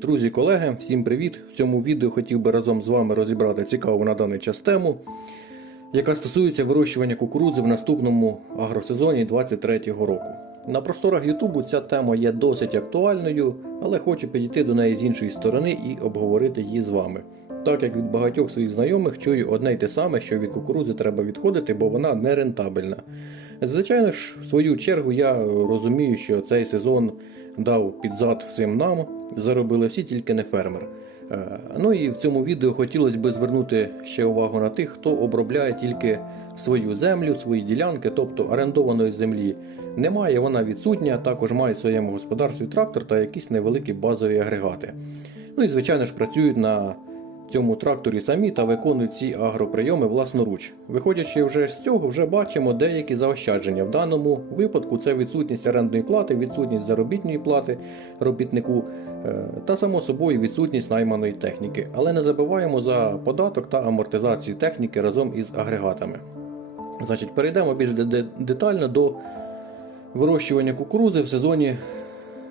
Друзі, колеги, всім привіт! В цьому відео хотів би разом з вами розібрати цікаву на даний час тему, яка стосується вирощування кукурудзи в наступному агросезоні 2023 року. На просторах Ютубу ця тема є досить актуальною, але хочу підійти до неї з іншої сторони і обговорити її з вами. Так як від багатьох своїх знайомих чую одне й те саме, що від кукурудзи треба відходити, бо вона не рентабельна. Звичайно ж, в свою чергу я розумію, що цей сезон дав під зад всім нам, заробили всі, тільки не фермер. Е, Ну і в цьому відео хотілося б звернути ще увагу на тих, хто обробляє тільки свою землю, свої ділянки, тобто орендованої землі немає, вона відсутня, також мають в своєму господарстві трактор та якісь невеликі базові агрегати. Ну і звичайно ж працюють на цьому тракторі самі та виконують ці агроприйоми власноруч. Виходячи вже з цього, вже бачимо деякі заощадження. В даному випадку це відсутність орендної плати, відсутність заробітної плати робітнику е, та само собою відсутність найманої техніки. Але не забуваємо за податок та амортизацію техніки разом із агрегатами. Значить, перейдемо більш де- де- детально до вирощування кукурузи в сезоні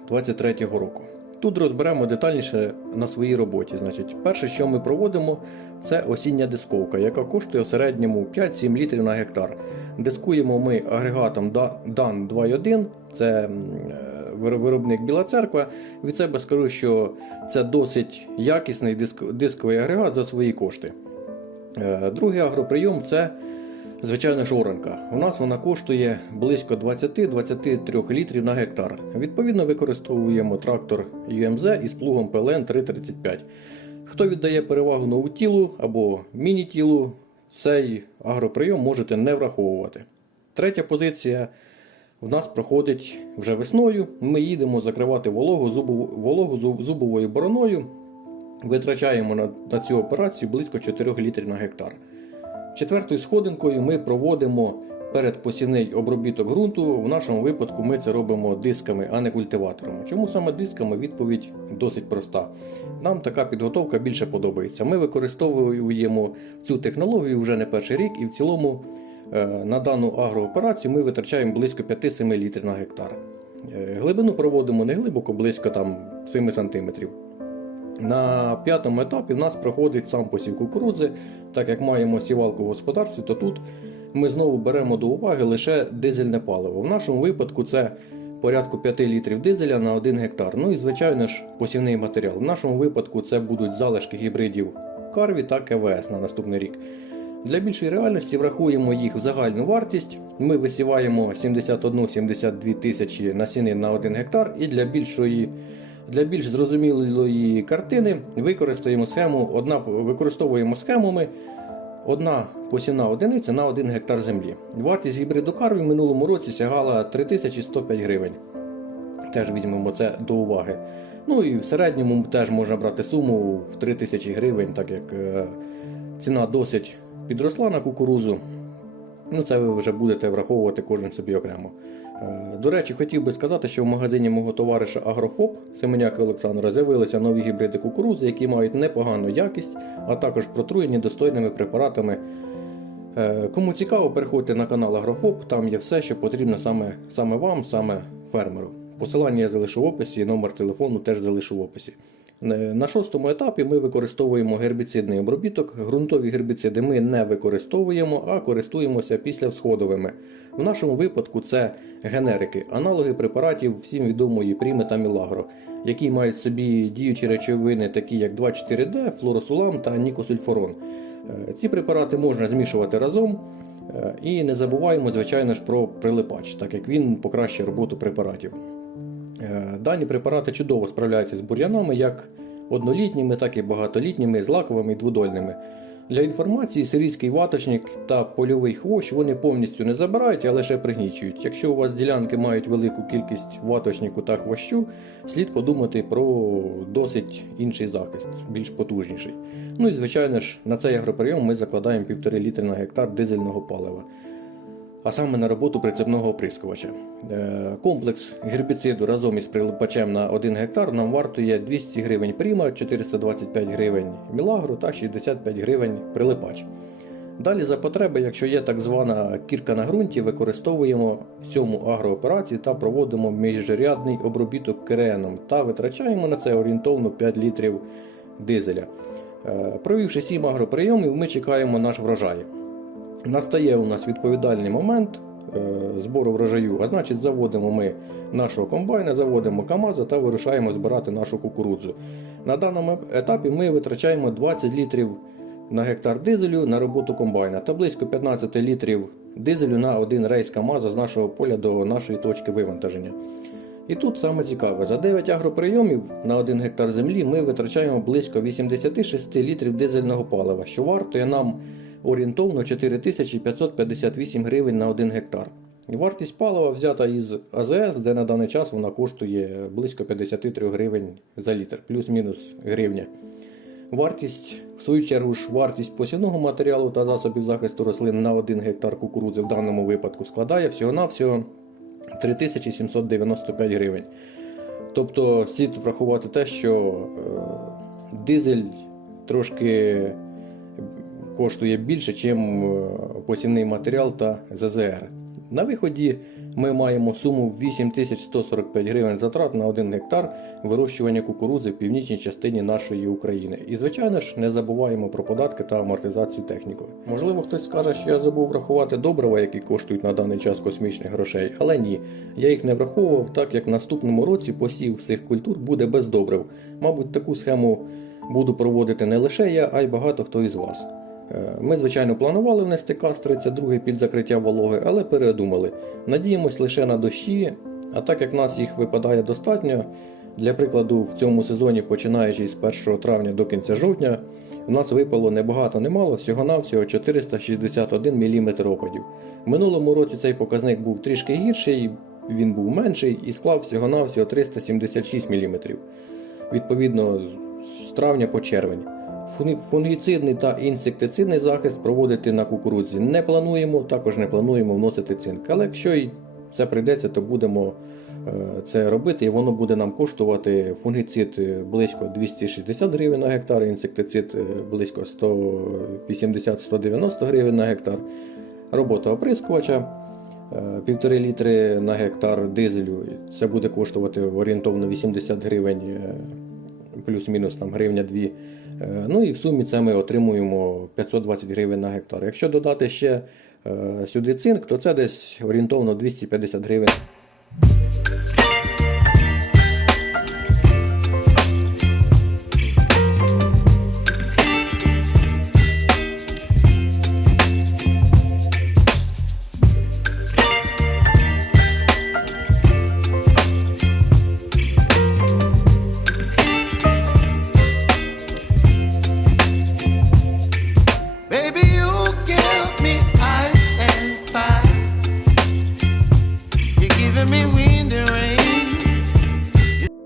2023 року. Тут розберемо детальніше на своїй роботі. Значить, перше, що ми проводимо, це осіння дисковка, яка коштує в середньому 5-7 літрів на гектар. Дискуємо ми агрегатом DAN 2.1, це е, вир- виробник Біла Церква. Від себе скажу, що це досить якісний дисковий агрегат за свої кошти. Е, Другий агроприйом це звичайно ж оранка. У нас вона коштує близько 20-23 літрів на гектар. Відповідно, використовуємо трактор UMZ із плугом PLN 335. Хто віддає перевагу новутілу або міні-тілу, цей агроприйом можете не враховувати. Третя позиція в нас проходить вже весною. Ми їдемо закривати вологу, зубову, вологу зубовою бороною. Витрачаємо на, на цю операцію близько 4 літрів на гектар. Четвертою сходинкою ми проводимо передпосівний обробіток ґрунту. В нашому випадку ми це робимо дисками, а не культиватором. Чому саме дисками? Відповідь досить проста. Нам така підготовка більше подобається. Ми використовуємо цю технологію вже не перший рік, і в цілому е, на дану агрооперацію ми витрачаємо близько 5-7 літрів на гектар. Е, Глибину проводимо не глибоко, близько там 7 см. На п'ятому етапі в нас проходить сам посів кукурудзи. Так як маємо сівалку в господарстві, то тут ми знову беремо до уваги лише дизельне паливо. В нашому випадку це порядку 5 літрів дизеля на 1 гектар. Ну і звичайно ж посівний матеріал. В нашому випадку це будуть залишки гібридів Карві та КВС на наступний рік. Для більшої реальності врахуємо їх в загальну вартість. Ми висіваємо 71-72 тисячі насінин на 1 гектар, і для більшої для більш зрозумілої картини використаємо схему, одна, використовуємо схемами одна посівна одиниця на 1 гектар землі. Вартість гібриду карві в минулому році сягала 3105 гривень. Теж візьмемо це до уваги. Ну і в середньому теж можна брати суму в 3000 гривень, так як е, ціна досить підросла на кукурузу. Ну, це ви вже будете враховувати кожен собі окремо. Е, До речі, хотів би сказати, що в магазині мого товариша Агрофоп Семеняка Олександра з'явилися нові гібриди кукурузи, які мають непогану якість, а також протруєні достойними препаратами. Е, Кому цікаво, переходьте на канал Агрофоп, там є все, що потрібно саме, саме вам, саме фермеру. Посилання я залишу в описі, номер телефону теж залишу в описі. Е, На шостому етапі ми використовуємо гербіцидний обробіток. Ґрунтові гербіциди ми не використовуємо, а користуємося післявсходовими. В нашому випадку це генерики, аналоги препаратів всім відомої Пріми та Мілагро, які мають собі діючі речовини, такі як 2,4D, флоросулам та нікосульфорон. Е, Ці препарати можна змішувати разом. Е, І не забуваємо, звичайно ж, про прилипач, так як він покращує роботу препаратів. Е, Дані препарати чудово справляються з бур'янами, як однолітніми, так і багатолітніми, злаковими і дводольними. Для інформації, сирійський ваточник та польовий хвощ вони повністю не забирають, а лише пригнічують. Якщо у вас ділянки мають велику кількість ваточнику та хвощу, слід подумати про досить інший захист, більш потужніший. Ну і звичайно ж, на цей агроприйом ми закладаємо 1,5 літри на гектар дизельного палива а саме на роботу прицепного оприскувача. Е, Комплекс гербіциду разом із прилипачем на 1 гектар нам вартує 200 гривень пріма, 425 гривень мілагру та 65 гривень прилипач. Далі за потреби, якщо є так звана кірка на ґрунті, використовуємо сьому агрооперацію та проводимо міжрядний обробіток кереном та витрачаємо на це орієнтовно 5 літрів дизеля. Е, Провівши 7 агроприйомів, ми чекаємо наш врожай. Настає у нас відповідальний момент е, збору врожаю, а значить заводимо ми нашого комбайна, заводимо КАМАЗа та вирушаємо збирати нашу кукурудзу. На даному етапі ми витрачаємо 20 літрів на гектар дизелю на роботу комбайна та близько 15 літрів дизелю на один рейс КАМАЗа з нашого поля до нашої точки вивантаження. І тут саме цікаве, за 9 агроприйомів на 1 гектар землі ми витрачаємо близько 86 літрів дизельного палива, що вартує нам орієнтовно 4558 гривень на 1 гектар. Вартість палива взята із АЗС, де на даний час вона коштує близько 53 гривень за літр, плюс-мінус гривня. Вартість, в свою чергу, ж вартість посівного матеріалу та засобів захисту рослин на 1 гектар кукурудзи в даному випадку складає всього-навсього 3795 гривень. Тобто слід врахувати те, що е, дизель трошки коштує більше, ніж посівний матеріал та ЗЗР. На виході ми маємо суму 8145 гривень затрат на 1 гектар вирощування кукурудзи в північній частині нашої України. І, звичайно ж, не забуваємо про податки та амортизацію техніки. Можливо, хтось скаже, що я забув врахувати добрива, які коштують на даний час космічних грошей, але ні, я їх не враховував, так як в наступному році посів всіх культур буде без добрив. Мабуть, таку схему буду проводити не лише я, а й багато хто із вас. Е, Ми, звичайно, планували внести КАС-32 під закриття вологи, але передумали. Надіємось лише на дощі, а так як нас їх випадає достатньо, для прикладу, в цьому сезоні, починаючи з 1 травня до кінця жовтня, у нас випало небагато немало, всього-навсього 461 мм опадів. Минулому році цей показник був трішки гірший, він був менший і склав всього-навсього 376 мм. Відповідно, з травня по червень. Фунгіцидний та інсектицидний захист проводити на кукурудзі не плануємо, також не плануємо вносити цинк. Але якщо і це прийдеться, то будемо е, це робити, і воно буде нам коштувати фунгіцид е, близько 260 гривень на гектар, інсектицид е, близько 180-190 гривень на гектар. Робота оприскувача. е, Півтори літри на гектар дизелю. Це буде коштувати орієнтовно 80 гривень, плюс-мінус там гривня 2. Е, Ну і в сумі це ми отримуємо 520 гривень на гектар. Якщо додати ще е, сюди цинк, то це десь орієнтовно 250 гривень.